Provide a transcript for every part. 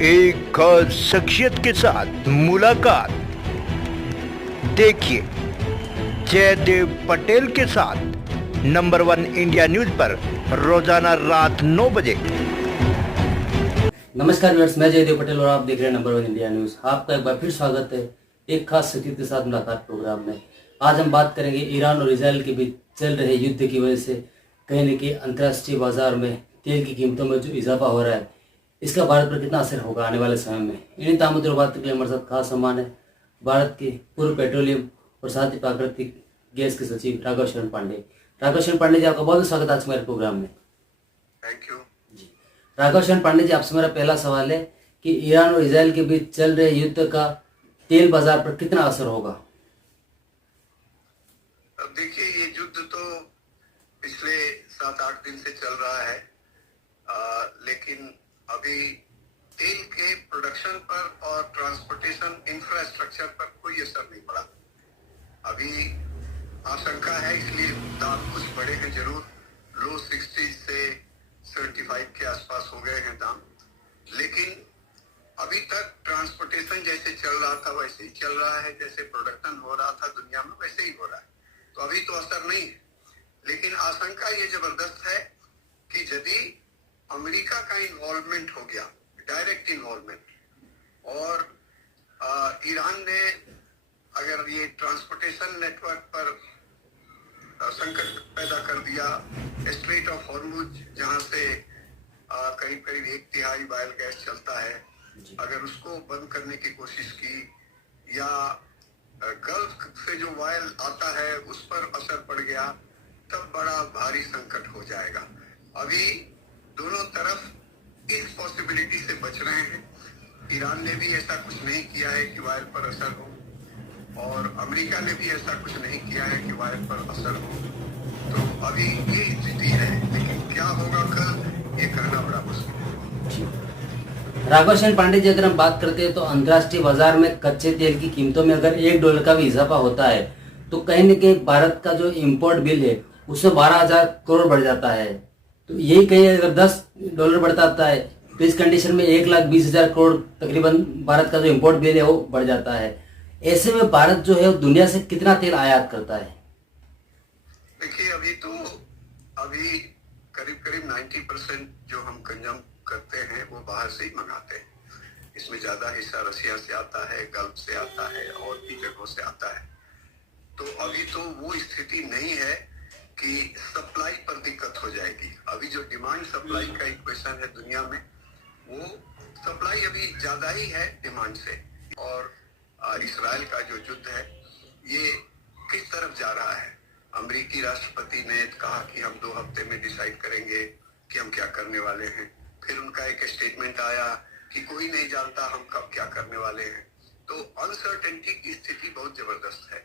एक खास शख्सियत के साथ मुलाकात। देखिए जयदेव पटेल के साथ नंबर 1 इंडिया न्यूज पर रोजाना रात 9 बजे। नमस्कार व्यूअर्स, मैं जयदेव पटेल और आप देख रहे हैं नंबर 1 इंडिया न्यूज। आपका एक बार फिर स्वागत है एक खास शख्सियत के साथ मुलाकात प्रोग्राम में। आज हम बात करेंगे ईरान और इजराइल के बीच चल रहे युद्ध की वजह से कहीं न कहीं अंतर्राष्ट्रीय बाजार में तेल की कीमतों में जो इजाफा हो रहा है, इसका भारत पर कितना असर होगा आने वाले समय में। इन्हीं तामुद्दों बात के लिए हमारे साथ खास मेहमान है भारत के पूर्व पेट्रोलियम और साथ ही प्राकृतिक गैस के सचिव राघव शरण पांडे। राघव शरण पांडे जी, आपका बहुत स्वागत है आज हमारे प्रोग्राम में। थैंक यू जी, राघव शरण पांडे जी, आपसे मेरा पहला सवाल है कि ईरान और इजराइल के बीच चल रहे युद्ध का तेल बाजार पर कितना असर होगा। अब देखिए, ये युद्ध तो पिछले 7-8 दिन से चल रहा है, लेकिन अभी तेल के प्रोडक्शन पर और ट्रांसपोर्टेशन इंफ्रास्ट्रक्चर पर कोई असर नहीं पड़ा। अभी आशंका है, इसलिए दाम कुछ बढ़े हैं जरूर। लो 60 से 75 के आसपास हो गए हैं दाम, लेकिन अभी तक ट्रांसपोर्टेशन जैसे चल रहा था वैसे ही चल रहा है, जैसे प्रोडक्शन हो रहा था दुनिया में वैसे ही हो रहा है। तो अभी तो असर नहीं है, लेकिन आशंका ये जबरदस्त है कि यदि अमेरिका का इन्वॉल्वमेंट हो गया, डायरेक्ट इन्वॉल्वमेंट, और ईरान ने अगर ये ट्रांसपोर्टेशन नेटवर्क पर संकट पैदा कर दिया, स्ट्रेट ऑफ हॉर्मुज जहां से करीब करीब 1/3 ऑयल गैस चलता है, अगर उसको बंद करने की कोशिश की, या गल्फ से जो ऑयल आता है उस पर असर पड़ गया, तब बड़ा भारी संकट हो जाएगा। अभी दोनों तरफ इस पॉसिबिलिटी से बच रहे हैं। ईरान ने भी ऐसा कुछ नहीं किया है कि ऑयल पर असर हो, और अमेरिका ने भी ऐसा कुछ नहीं किया है कि ऑयल पर असर हो। तो अभी ये स्थिति है, लेकिन क्या होगा कल, ये कहना बड़ा मुश्किल है। राघव शरण पांडे जी, अगर हम बात करते हैं तो अंतर्राष्ट्रीय बाजार में कच्चे तेल की कीमतों में अगर $1 का भी इजाफा होता है तो कहीं न कहीं भारत का जो इम्पोर्ट बिल है उससे 12,000 करोड़ बढ़ जाता है। तो यही कहीं अगर $10 बढ़ता है तो इस कंडीशन में 1,20,000 करोड़ तकरीबन भारत का जो इम्पोर्ट बिल है वो बढ़ जाता है। ऐसे में भारत जो है दुनिया से कितना तेल आयात करता है? देखिए, अभी करीब करीब 90% जो हम कंज्यूम करते हैं वो बाहर से ही मंगाते हैं। इसमें ज्यादा हिस्सा रशिया से आता है, गल्फ से आता है, और भी जगहों से आता है। तो अभी तो वो स्थिति नहीं है कि सप्लाई पर दिक्कत हो जाएगी। अभी जो डिमांड सप्लाई का इक्वेशन है दुनिया में, वो सप्लाई अभी ज्यादा ही है डिमांड से। और इस्राएल का जो युद्ध है ये किस तरफ जा रहा है, अमेरिकी राष्ट्रपति ने कहा कि हम 2 हफ्ते में डिसाइड करेंगे कि हम क्या करने वाले हैं। फिर उनका एक स्टेटमेंट आया कि कोई नहीं जानता हम कब क्या करने वाले हैं। तो अनसर्टेनिटी की स्थिति बहुत जबरदस्त है।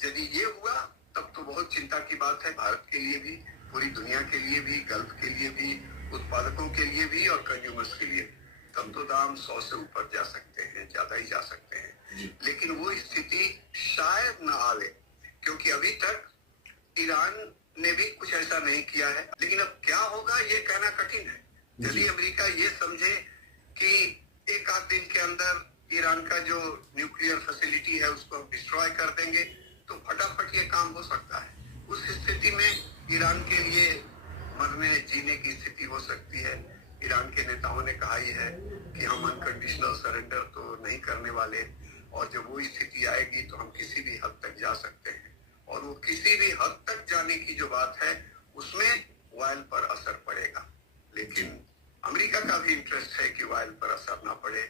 यदि ये हुआ तब तो बहुत चिंता की बात है, भारत के लिए भी, पूरी दुनिया के लिए भी, गल्फ के लिए भी, उत्पादकों के लिए भी और कंज्यूमर्स के लिए। तब तो दाम 100 से ऊपर जा सकते हैं, ज्यादा ही जा सकते हैं। लेकिन वो स्थिति शायद न आवे, क्योंकि अभी तक ईरान ने भी कुछ ऐसा नहीं किया है। लेकिन अब क्या होगा ये कहना कठिन है। यदि अमेरिका ये समझे कि एक आध दिन के अंदर ईरान का जो न्यूक्लियर फैसिलिटी है उसको हम डिस्ट्रॉय कर देंगे, तो फटाफट ये काम हो सकता है। उस स्थिति में ईरान के लिए मरने जीने की स्थिति हो सकती है। ईरान के नेताओं ने कहा ही है कि हम अनकंडीशनल सरेंडर तो नहीं करने वाले, और जब वो स्थिति आएगी तो हम किसी भी हद तक जा सकते हैं। और वो किसी भी हद तक जाने की जो बात है उसमें ऑयल पर असर पड़ेगा। लेकिन अमेरिका का भी इंटरेस्ट है कि ऑयल पर असर ना पड़े,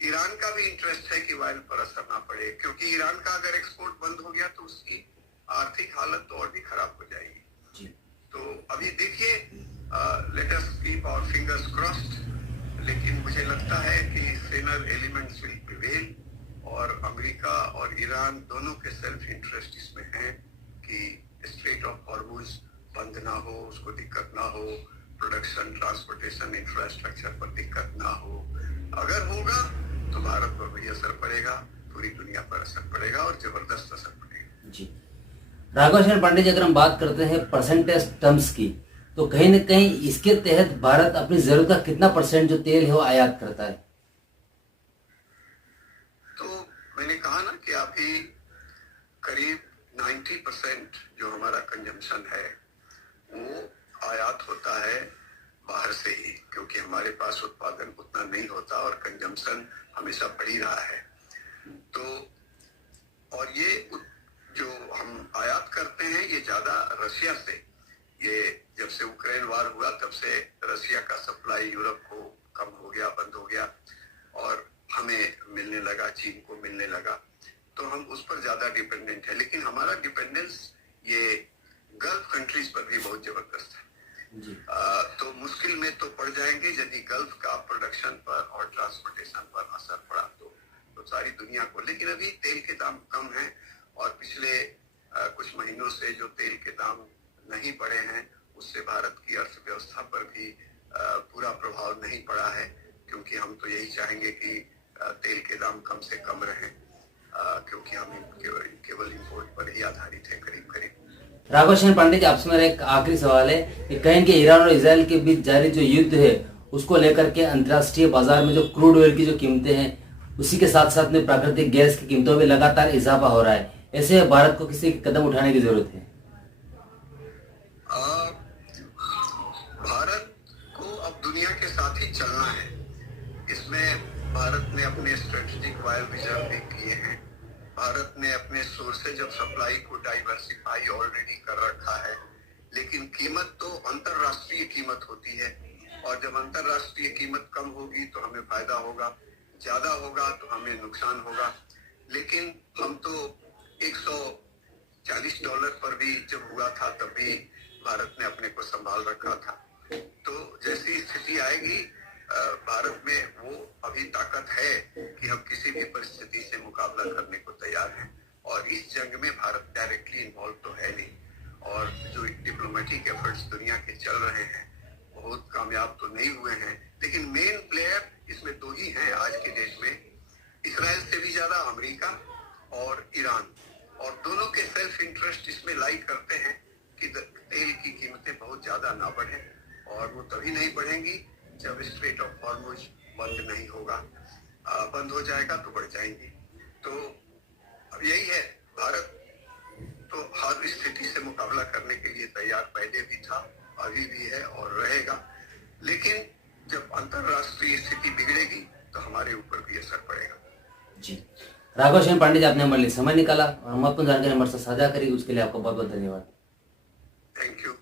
ईरान का भी इंटरेस्ट है कि ऑयल पर असर ना पड़े, क्योंकि ईरान का अगर एक्सपोर्ट बंद हो गया तो उसकी आर्थिक हालत तो और भी खराब हो जाएगी। तो अभी देखिए, let us keep our fingers crossed. लेकिन मुझे लगता है कि सेनर एलिमेंट्स विल प्रिवेल, और अमेरिका और ईरान दोनों के सेल्फ इंटरेस्ट इसमें है कि स्ट्रेट ऑफ हॉर्मुज बंद ना हो, उसको दिक्कत ना हो, प्रोडक्शन ट्रांसपोर्टेशन इंफ्रास्ट्रक्चर पर दिक्कत ना हो। अगर होगा तो भारत पर भी असर पड़ेगा, पूरी दुनिया पर असर पड़ेगा, और जबरदस्त असर पड़ेगा। जी, राघव शरण पांडे जी, अगर हम बात करते हैं परसेंटेज टर्म्स की, तो कहीं न कहीं इसके तहत भारत अपनी जरूरत का कितना % जो तेल है वो आयात करता है? अभी करीब 90% जो हमारा कंजम्पशन है वो आयात होता है बाहर से ही, क्योंकि हमारे पास उत्पादन उतना नहीं होता और कंजम्पशन हमेशा बढ़ ही रहा है। तो और ये जो हम आयात करते हैं ये ज्यादा रशिया से, ये जब से यूक्रेन वार हुआ तब से रशिया का सप्लाई यूरोप को कम हो गया, बंद हो गया और हमें मिलने लगा, चीन को मिलने लगा, तो हम उस पर ज्यादा डिपेंडेंट है। लेकिन हमारा डिपेंडेंस ये गल्फ कंट्रीज पर भी बहुत जबरदस्त है। तो मुश्किल में तो पड़ जाएंगे यदि गल्फ का प्रोडक्शन पर और ट्रांसपोर्टेशन पर असर पड़ा तो सारी दुनिया को। लेकिन अभी तेल के दाम कम हैं और पिछले कुछ महीनों से जो तेल के दाम नहीं बढ़े हैं उससे भारत की अर्थव्यवस्था पर भी पूरा प्रभाव नहीं पड़ा है, क्योंकि हम तो यही चाहेंगे कि तेल के दाम कम से कम रहें, क्योंकि हम केवल इंपोर्ट पर ही आधारित है करीब करीब। राघव शरण पांडे जी, आपसे मेरा एक आखिरी सवाल है कि कहें कि ईरान और इजराइल के बीच जारी जो युद्ध है उसको लेकर के अंतर्राष्ट्रीय बाजार में जो क्रूड ऑयल की जो कीमतें हैं उसी के साथ साथ में प्राकृतिक गैस की कीमतों में लगातार इजाफा हो रहा है, ऐसे भारत को किसी कदम उठाने की जरूरत है? भारत को अब दुनिया के साथ ही चलना है। इसमें भारत ने अपने स्ट्रेटेजिक वायर रिजर्व भी किए हैं। भारत ने अपने सोर्सेज ऑफ सप्लाई को डाइवर्सिफाई ऑलरेडी कर रखा है, लेकिन कीमत तो अंतरराष्ट्रीय कीमत होती है और जब अंतरराष्ट्रीय कीमत कम होगी तो हमें फायदा होगा, ज्यादा होगा तो हमें नुकसान होगा। लेकिन हम तो $140 पर भी जब हुआ था तब भी भारत ने अपने को संभाल रखा था। तो जैसी स्थिति आएगी भारत में वो अभी ताकत है कि हम किसी भी परिस्थिति से मुकाबला करने को तैयार हैं और इस जंग में भारत डायरेक्टली इन्वॉल्व तो है नहीं। और जो डिप्लोमेटिक एफर्ट्स दुनिया के चल रहे हैं बहुत कामयाब तो नहीं हुए हैं, लेकिन मेन प्लेयर इसमें दो ही हैं आज के डेट में, इसराइल से भी ज्यादा अमेरिका और ईरान, और दोनों के सेल्फ इंटरेस्ट इसमें लाई करते हैं कि तेल की कीमतें बहुत ज्यादा ना बढ़े, और वो तभी नहीं बढ़ेंगी जब स्ट्रेट ऑफ हॉर्मुज बंद नहीं होगा। बंद हो जाएगा तो बढ़ जाएंगी। तो अब यही है, भारत तो हर स्थिति से मुकाबला करने के लिए तैयार पहले भी था, अभी भी है और रहेगा। लेकिन जब अंतरराष्ट्रीय स्थिति बिगड़ेगी तो हमारे ऊपर भी असर पड़ेगा। जी, राघव शरण पांडे जी, आपने हमारे लिए समय निकाला और हम अपनी जानकारी हमारे साथ साझा करी, उसके लिए आपका बहुत बहुत धन्यवाद। Thank you.